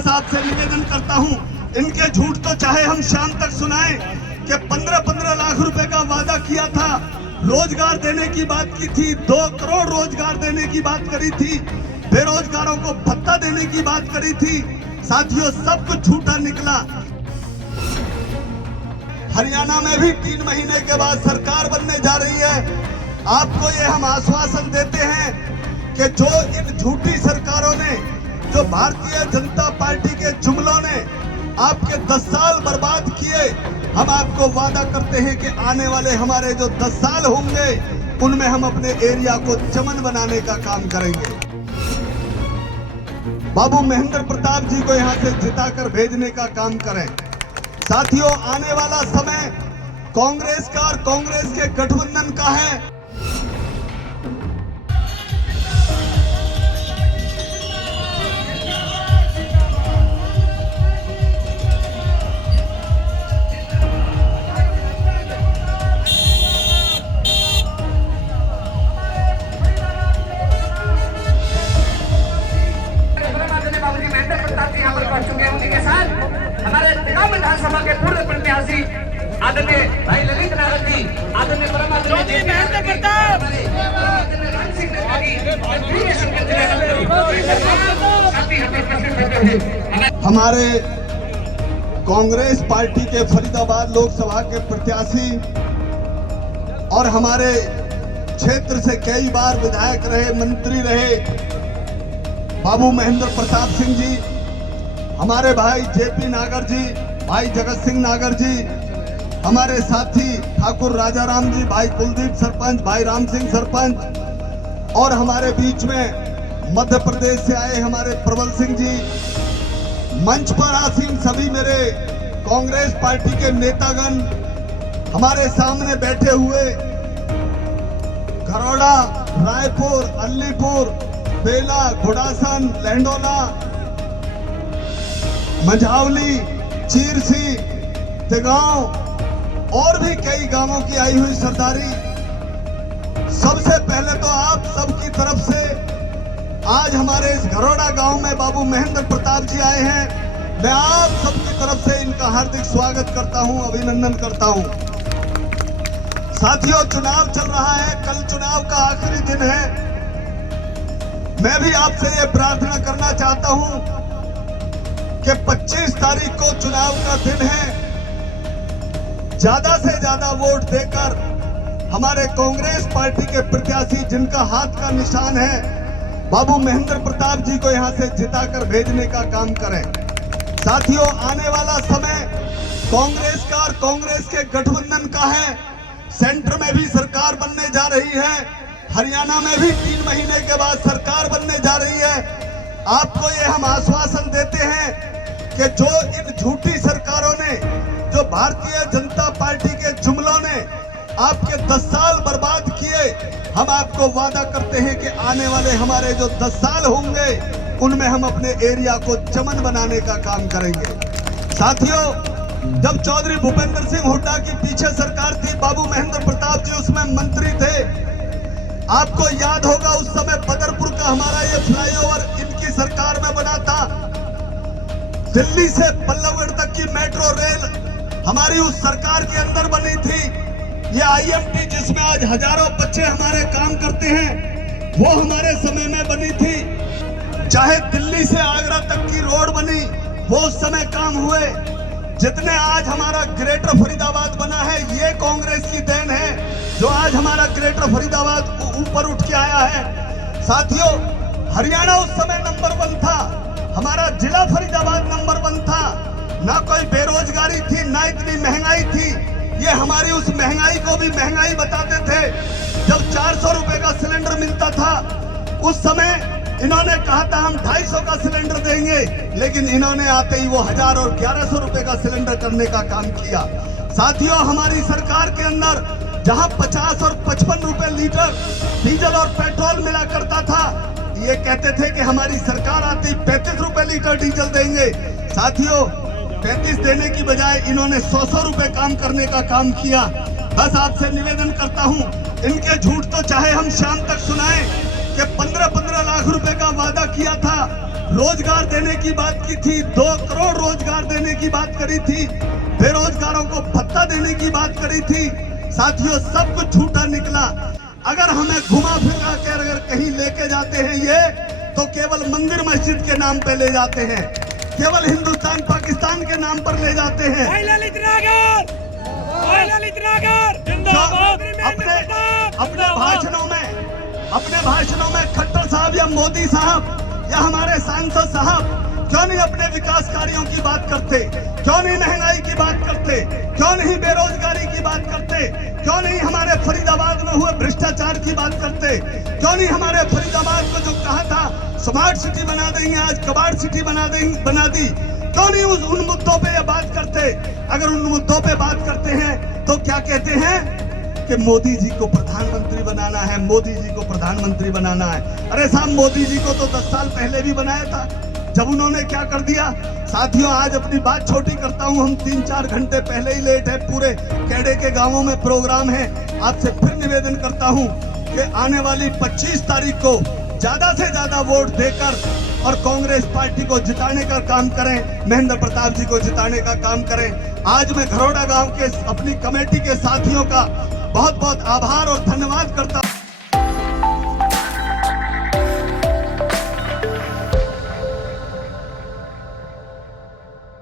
बस आपसे निवेदन करता हूं, इनके झूठ तो चाहे हम शाम तक सुनाएं कि 15-15 लाख रुपए का वादा किया था, रोजगार देने की बात की थी, 2 करोड़ रोजगार देने की बात करी थी, बेरोजगारों को भत्ता देने की बात करी थी। साथियों, सब कुछ झूठा निकला। हरियाणा में भी 3 महीने के बाद सरकार बनने जा रही है। आपको ये हम आश्वासन देते हैं कि जो इन झूठी सरकारों ने, जो भारतीय जनता पार्टी के जुमलों ने आपके 10 साल बर्बाद किए, हम आपको वादा करते हैं कि आने वाले हमारे जो 10 साल होंगे उनमें हम अपने एरिया को चमन बनाने का काम करेंगे। बाबू महेंद्र प्रताप जी को यहां से जिताकर भेजने का काम करें। साथियों, आने वाला समय कांग्रेस का और कांग्रेस के गठबंधन का है। हमारे तिगांव विधानसभा के पूर्व प्रत्याशी आदरणीय भाई ललित नागर जी, आदरणीय हमारे कांग्रेस पार्टी के फरीदाबाद लोकसभा के प्रत्याशी और हमारे क्षेत्र से कई बार विधायक रहे, मंत्री रहे, बाबू महेंद्र प्रताप सिंह जी, हमारे भाई जेपी नागर जी, भाई जगत सिंह नागर जी, हमारे साथी ठाकुर राजाराम जी, भाई कुलदीप सरपंच, भाई राम सिंह सरपंच, और हमारे बीच में मध्य प्रदेश से आए हमारे प्रबल सिंह जी, मंच पर आसीन सभी मेरे कांग्रेस पार्टी के नेतागण, हमारे सामने बैठे हुए घरौड़ा, रायपुर, अलीपुर, बेला, घुड़ासन, लहंडोला, मंझावली, चीरसी, तिगांव और भी कई गांवों की आई हुई सरदारी, सबसे पहले तो आप सबकी तरफ से आज हमारे इस घरौड़ा गांव में बाबू महेंद्र प्रताप जी आए हैं। मैं आप सबकी तरफ से इनका हार्दिक स्वागत करता हूं, अभिनंदन करता हूं। साथियों, चुनाव चल रहा है, कल चुनाव का आखिरी दिन है। मैं भी आपसे ये प्रार्थना करना चाहता हूं कि 25 तारीख को चुनाव का दिन है, ज्यादा से ज्यादा वोट देकर हमारे कांग्रेस पार्टी के प्रत्याशी जिनका हाथ का निशान है बाबू महेंद्र प्रताप जी को यहां से जिताकर भेजने का काम करें। साथियों, आने वाला समय कांग्रेस का और कांग्रेस के गठबंधन का है। सेंटर में भी सरकार बनने जा रही है, हरियाणा में भी 3 महीने के बाद सरकार बनने जा रही है। आपको ये हम आश्वासन देते हैं कि जो इन झूठी सरकारों ने, जो भारतीय जनता पार्टी के जुमलों ने आपके 10 साल बर्बाद किए, हम आपको वादा करते हैं कि आने वाले हमारे जो 10 साल होंगे उनमें हम अपने एरिया को चमन बनाने का काम करेंगे। साथियों, जब चौधरी भूपेंद्र सिंह हुड्डा की पीछे सरकार थी, बाबू महेंद्र प्रताप जी उसमें मंत्री थे। आपको याद होगा उस समय बदरपुर का हमारा ये फ्लाईओवर इनकी सरकार में बना था। दिल्ली से बल्लभगढ़ तक की मेट्रो रेल हमारी उस सरकार के अंदर बनी थी। ये IMT जिसमें आज हजारों बच्चे हमारे काम करते हैं, वो हमारे समय में बनी थी। चाहे दिल्ली से आगरा तक की रोड बनी, वो उस समय काम हुए। जितने आज हमारा ग्रेटर फरीदाबाद बना है, ये कांग्रेस की देन है, जो आज हमारा ग्रेटर फरीदाबाद ऊपर उठ के आया है। साथियों, हरियाणा उस समय नंबर 1 था, हमारा जिला फरीदाबाद नंबर 1 था। ना कोई बेरोजगारी थी, ना इतनी महंगाई थी। ये हमारी उस महंगाई को भी महंगाई बताते थे। जब 400 रुपए का सिलेंडर मिलता था, उस समय इन्होंने कहा था हम 250 का सिलेंडर देंगे, लेकिन इन्होंने आते ही वो 1000 और 1100 रुपए का सिलेंडर करने का काम किया। साथियों, हमारी सरकार के अंदर जहां 50 और 55 रुपए लीटर डीजल और पेट्रोल मिला करता था, ये कहते थे कि हमारी सरकार आती 35 रुपए लीटर डीजल देंगे। साथियों, 35 देने की बजाय इन्होंने 100 रुपए काम करने का काम किया। बस आपसे निवेदन करता हूं, इनके झूठ तो चाहे हम शाम तक सुनाएं कि 15-15 लाख रुपए का वादा किया था, रोजगार देने की बात की थी, 2 करोड़ रोजगार देने की बात करी थी, बेरोजगारों को भत्ता देने की बात करी थी। साथियों, सब कुछ झूठा निकला। अगर हमें घुमा फिरा कर अगर कहीं लेके जाते हैं ये, तो केवल मंदिर मस्जिद के नाम पे ले जाते हैं, केवल हिंदुस्तान पाकिस्तान के नाम पर ले जाते हैं। अपने भाषणों में खट्टर साहब या मोदी साहब या हमारे सांसद साहब क्यों नहीं अपने विकास कार्यों की बात करते? क्यों नहीं महंगाई की बात करते? क्यों नहीं बेरोजगारी की बात करते? क्यों नहीं हमारे फरीदाबाद में हुए भ्रष्टाचार की बात करते? क्यों नहीं हमारे फरीदाबाद को जो कहा था स्मार्ट सिटी बना देंगे, आज कबाड़ सिटी बना दी? क्यों नहीं उन मुद्दों पे ये बात करते? अगर उन मुद्दों पे बात करते हैं तो क्या कहते हैं कि मोदी जी को प्रधानमंत्री बनाना है, मोदी जी को प्रधानमंत्री बनाना है। अरे साहब, मोदी जी को तो 10 साल पहले भी बनाया था, जब उन्होंने क्या कर दिया? साथियों, आज अपनी बात छोटी करता हूं, हम 3-4 घंटे पहले ही लेट है, पूरे खेड़े के गांवों में प्रोग्राम है। आपसे फिर निवेदन करता हूं कि आने वाली 25 तारीख को ज्यादा से ज्यादा वोट देकर और कांग्रेस पार्टी को जिताने का काम करें, महेंद्र प्रताप जी को जिताने का काम करें। आज मैं घरोड़ा गांव के अपनी कमेटी के साथियों का बहुत बहुत आभार और धन्यवाद करता